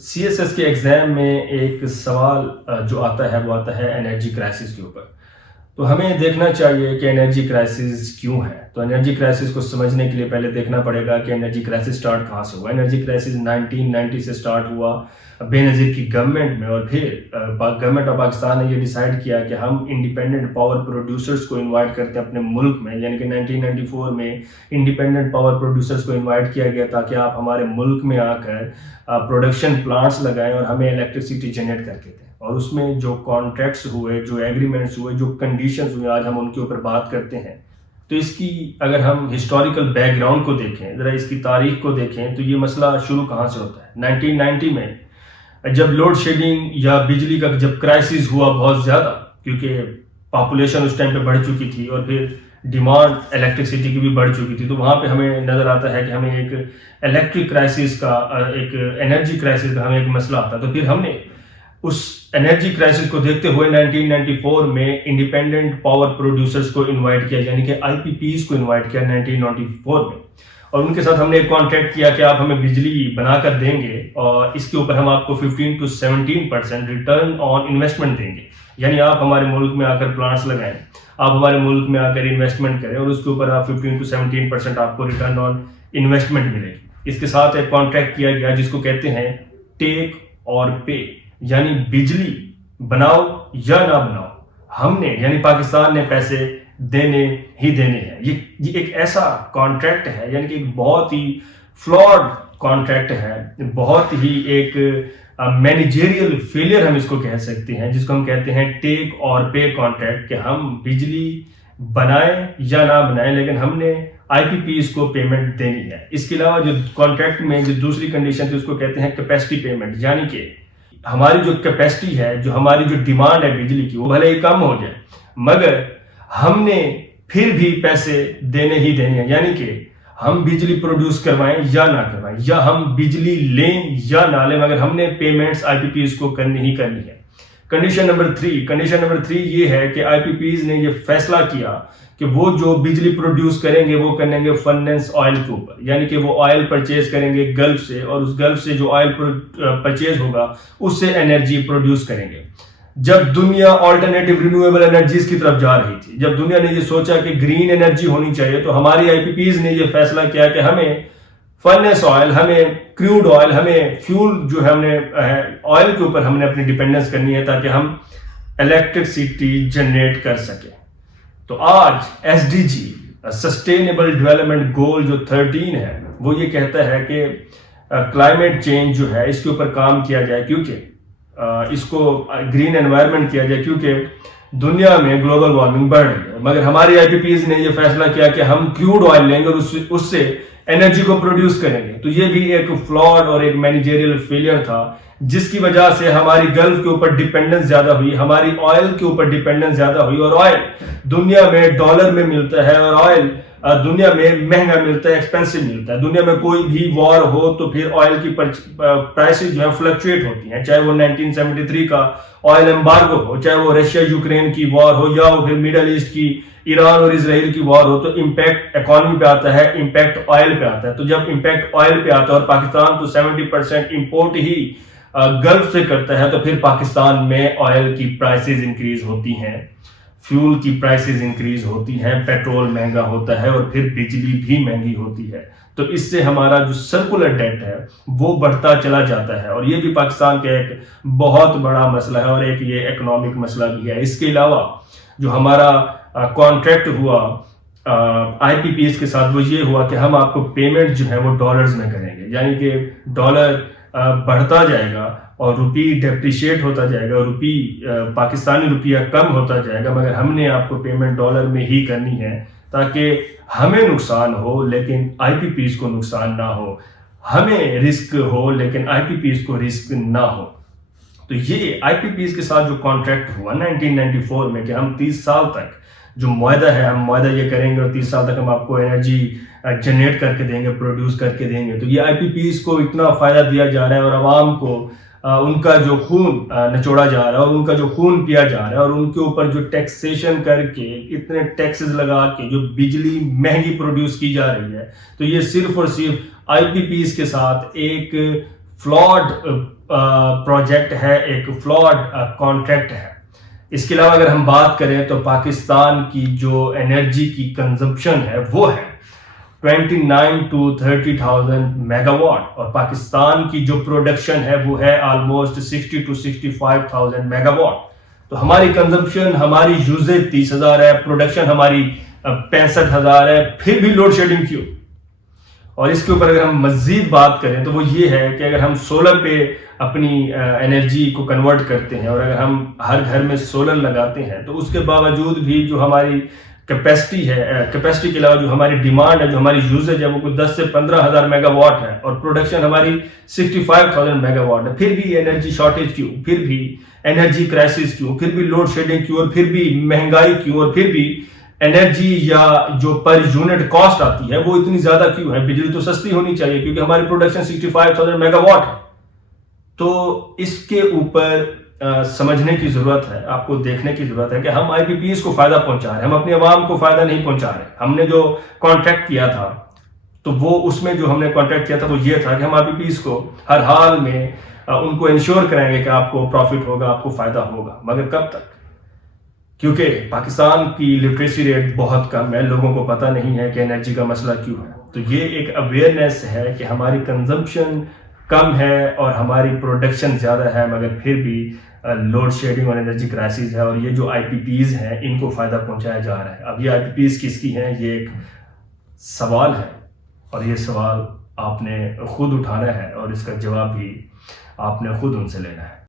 C S S کے exam میں ایک سوال جو آتا ہے وہ آتا ہے انرجی کرائسس کے اوپر. تو ہمیں دیکھنا چاہیے کہ انرجی کرائسس کیوں ہے. تو انرجی کرائسس کو سمجھنے کے لیے پہلے دیکھنا پڑے گا کہ انرجی کرائسس سٹارٹ کہاں سے ہوا. انرجی کرائسس 1990 سے سٹارٹ ہوا بے نظیر کی گورنمنٹ میں, اور پھر گورنمنٹ آف پاکستان نے یہ ڈیسائیڈ کیا کہ ہم انڈیپینڈنٹ پاور پروڈیوسرز کو انوائٹ کرتے ہیں اپنے ملک میں. یعنی کہ 1994 میں انڈیپینڈنٹ پاور پروڈیوسرز کو انوائٹ کیا گیا تاکہ آپ ہمارے ملک میں آ کر پروڈکشن پلانٹس لگائیں اور ہمیں الیکٹرسٹی جنریٹ کر کے دیں. اور اس میں جو کانٹریکٹس ہوئے, جو ایگریمنٹس ہوئے, جو کنڈیشنز ہوئے, آج ہم ان کے اوپر بات کرتے ہیں. تو اس کی اگر ہم ہسٹوریکل بیک گراؤنڈ کو دیکھیں, ذرا اس کی تاریخ کو دیکھیں, تو یہ مسئلہ شروع کہاں سے ہوتا ہے. 1990 میں جب لوڈ شیڈنگ یا بجلی کا جب کرائسس ہوا بہت زیادہ, کیونکہ پاپولیشن اس ٹائم پہ بڑھ چکی تھی اور پھر ڈیمانڈ الیکٹرسٹی کی بھی بڑھ چکی تھی, تو وہاں پہ ہمیں نظر آتا ہے کہ ہمیں ایک الیکٹرک کرائسس کا, ایک انرجی کرائسس کا ہمیں ایک مسئلہ آتا ہے. تو پھر ہم نے اس انرجی کرائسس کو دیکھتے ہوئے 1994 میں انڈیپینڈنٹ پاور پروڈیوسرز کو انوائٹ کیا, یعنی کہ آئی پی پیز کو انوائٹ کیا 1994 میں, اور ان کے ساتھ ہم نے ایک کانٹریکٹ کیا کہ آپ ہمیں بجلی بنا کر دیں گے اور اس کے اوپر ہم آپ کو 15 to 17% ریٹرن آن انویسٹمنٹ دیں گے. یعنی آپ ہمارے ملک میں آ کر پلانٹس لگائیں, آپ ہمارے ملک میں آ کر انویسٹمنٹ کریں اور اس کے اوپر آپ 15 to 17% آپ کو ریٹرن آن انویسٹمنٹ ملے گی. اس کے ساتھ ایک کانٹریکٹ کیا گیا جس کو کہتے ہیں ٹیک اور پے, یعنی بجلی بناؤ یا نہ بناؤ, ہم نے یعنی پاکستان نے پیسے دینے ہی دینے ہیں. یہ ایک ایسا کانٹریکٹ ہے, یعنی کہ ایک بہت ہی فلاڈ کانٹریکٹ ہے, بہت ہی ایک مینیجریل فیلئر ہم اس کو کہہ سکتے ہیں, جس کو ہم کہتے ہیں ٹیک اور پے کانٹریکٹ, کہ ہم بجلی بنائیں یا نہ بنائیں لیکن ہم نے آئی پی پیز کو پیمنٹ دینی ہے. اس کے علاوہ جو کانٹریکٹ میں جو دوسری کنڈیشن تھی اس کو کہتے ہیں کیپیسٹی پیمنٹ, یعنی کہ ہماری جو کیپیسٹی ہے, جو ہماری جو ڈیمانڈ ہے بجلی کی, وہ بھلے ہی کم ہو جائے مگر ہم نے پھر بھی پیسے دینے ہی دینے ہیں. یعنی کہ ہم بجلی پروڈیوس کروائیں یا نہ کروائیں, یا ہم بجلی لیں یا نہ لیں, مگر ہم نے پیمنٹس آئی پی پیز کو کرنی ہی کرنی ہے. کنڈیشن نمبر 3 یہ ہے کہ آئی پی پیز نے یہ فیصلہ کیا کہ وہ جو بجلی پروڈیوس کریں گے وہ کریں گے فنڈنس آئل کے اوپر, یعنی کہ وہ آئل پرچیز کریں گے گلف سے, اور اس گلف سے جو آئل پرچیز ہوگا اس سے انرجی پروڈیوس کریں گے. جب دنیا آلٹرنیٹیو رینیویبل انرجیز کی طرف جا رہی تھی, جب دنیا نے یہ سوچا کہ گرین انرجی ہونی چاہیے, تو ہماری آئی پی پیز نے یہ فیصلہ کیا کہ ہمیں فرنس آئل, ہمیں کریوڈ آئل, ہمیں فیول جو ہے ہم نے آئل کے اوپر ہم نے اپنی ڈیپینڈنس کرنی ہے تاکہ ہم الیکٹرسٹی جنریٹ کر سکیں. تو آج S D G sustainable development goal جو 13 ہے وہ یہ کہتا ہے کہ کلائمیٹ چینج جو ہے اس کے اوپر کام کیا جائے, کیونکہ اس کو گرین انوائرمنٹ کیا جائے, کیونکہ دنیا میں گلوبل وارمنگ بڑھ رہی ہے. مگر ہماری آئی پی پیز نے یہ فیصلہ کیا کہ ہم کریوڈ آئل لیں گے اور اس سے انرجی کو پروڈیوس کریں گے. تو یہ بھی ایک فلاڈ اور ایک مینیجریل فیلئر تھا, جس کی وجہ سے ہماری گلف کے اوپر ڈیپینڈنس زیادہ ہوئی, ہماری آئل کے اوپر ڈیپینڈنس زیادہ ہوئی, اور آئل دنیا میں ڈالر میں ملتا ہے, اور آئل دنیا میں مہنگا ملتا ہے, ایکسپینسو ملتا ہے. دنیا میں کوئی بھی وار ہو تو پھر آئل کی پرائسز جو ہیں فلکچویٹ ہوتی ہیں, چاہے وہ 1973 کا آئل ایمبارگو ہو, چاہے وہ رشیا یوکرین کی وار ہو, یا وہ پھر میڈل ایسٹ کی ایران اور اسرائیل کی وار ہو. تو امپیکٹ اکانومی پہ آتا ہے, امپیکٹ آئل پہ آتا ہے. تو جب امپیکٹ آئل پہ آتا ہے اور پاکستان تو 70% امپورٹ ہی گلف سے کرتا ہے, تو پھر پاکستان میں آئل کی پرائسز انکریز ہوتی ہیں, فیول کی پرائسز انکریز ہوتی ہیں, پیٹرول مہنگا ہوتا ہے, اور پھر بجلی بھی مہنگی ہوتی ہے. تو اس سے ہمارا جو سرکولر ڈیٹ ہے وہ بڑھتا چلا جاتا ہے, اور یہ بھی پاکستان کا ایک بہت بڑا مسئلہ ہے اور ایک یہ اکنامک مسئلہ بھی ہے. اس کے علاوہ جو ہمارا کانٹریکٹ ہوا آئی پی پیز کے ساتھ وہ یہ ہوا کہ ہم آپ کو پیمنٹ جو ہے وہ ڈالرز میں کریں گے, یعنی کہ ڈالر بڑھتا جائے گا اور روپی ڈیپریشیٹ ہوتا جائے گا, روپی پاکستانی روپیہ کم ہوتا جائے گا, مگر ہم نے آپ کو پیمنٹ ڈالر میں ہی کرنی ہے تاکہ ہمیں نقصان ہو لیکن آئی پی پیز کو نقصان نہ ہو, ہمیں رسک ہو لیکن آئی پی پیز کو رسک نہ ہو. تو یہ آئی پی پیز کے ساتھ جو کانٹریکٹ ہوا 1994 میں کہ ہم 30 سال تک جو معاہدہ ہے, ہم معاہدہ یہ کریں گے اور 30 سال تک ہم آپ کو انرجی جنریٹ کر کے دیں گے, پروڈیوس کر کے دیں گے. تو یہ آئی پی پیز کو اتنا فائدہ دیا جا رہا ہے اور عوام کو ان کا جو خون نچوڑا جا رہا ہے اور ان کا جو خون پیا جا رہا ہے, اور ان کے اوپر جو ٹیکسیشن کر کے اتنے ٹیکسز لگا کے جو بجلی مہنگی پروڈیوس کی جا رہی ہے. تو یہ صرف اور صرف آئی پی پیز کے ساتھ ایک فلاڈ پروجیکٹ ہے، ایک فلاڈ کانٹریکٹ ہے. اس کے علاوہ اگر ہم بات کریں تو پاکستان کی جو انرجی کی کنزمپشن ہے وہ ہے 29 to 30,000 میگا واٹ، اور پاکستان کی جو پروڈکشن ہے وہ ہے آلموسٹ 60 to 65,000 میگا واٹ. تو ہماری کنزمپشن، ہماری یوزیج 30,000 ہے، پروڈکشن ہماری 65,000 ہے، پھر بھی لوڈ شیڈنگ کیوں؟ اور اس کے اوپر اگر ہم مزید بات کریں تو وہ یہ ہے کہ اگر ہم سولر پہ اپنی انرجی کو کنورٹ کرتے ہیں، اور اگر ہم ہر گھر میں سولر لگاتے ہیں، تو اس کے باوجود بھی جو ہماری کیپیسٹی ہے، کیپیسٹی کے علاوہ جو ہماری ڈیمانڈ ہے، جو ہماری یوزیج ہے، وہ کوئی 10 سے 15,000 میگا واٹ ہے، اور پروڈکشن ہماری 65,000 میگا واٹ ہے. پھر بھی انرجی شارٹیج کیوں؟ پھر بھی انرجی کرائسس کیوں؟ پھر بھی لوڈ شیڈنگ کیوں؟ اور پھر بھی مہنگائی کیوں؟ اور پھر بھی انرجی یا جو پر یونٹ کاسٹ آتی ہے وہ اتنی زیادہ کیوں ہے؟ بجلی تو سستی ہونی چاہیے کیونکہ ہماری پروڈکشن 65,000 میگا واٹ ہے. تو اس کے اوپر سمجھنے کی ضرورت ہے، آپ کو دیکھنے کی ضرورت ہے کہ ہم آئی پی پیز کو فائدہ پہنچا رہے ہیں، ہم اپنی عوام کو فائدہ نہیں پہنچا رہے. ہم نے جو کانٹریکٹ کیا تھا تو وہ اس میں جو ہم نے کانٹریکٹ کیا تھا وہ یہ تھا کہ ہم آئی پی پیز کو ہر حال میں ان کو انشور کریں گے کہ آپ کو پروفٹ ہوگا، آپ کو فائدہ ہوگا. مگر کب تک؟ کیونکہ پاکستان کی لٹریسی ریٹ بہت کم ہے، لوگوں کو پتہ نہیں ہے کہ انرجی کا مسئلہ کیوں ہے. تو یہ ایک اویئرنیس ہے کہ ہماری کنزمپشن کم ہے اور ہماری پروڈکشن زیادہ ہے، مگر پھر بھی لوڈ شیڈنگ اور انرجی کرائسس ہے، اور یہ جو آئی پی پیز ہیں ان کو فائدہ پہنچایا جا رہا ہے. اب یہ آئی پی پیز کس کی ہیں، یہ ایک سوال ہے، اور یہ سوال آپ نے خود اٹھانا ہے، اور اس کا جواب بھی آپ نے خود ان سے لینا ہے.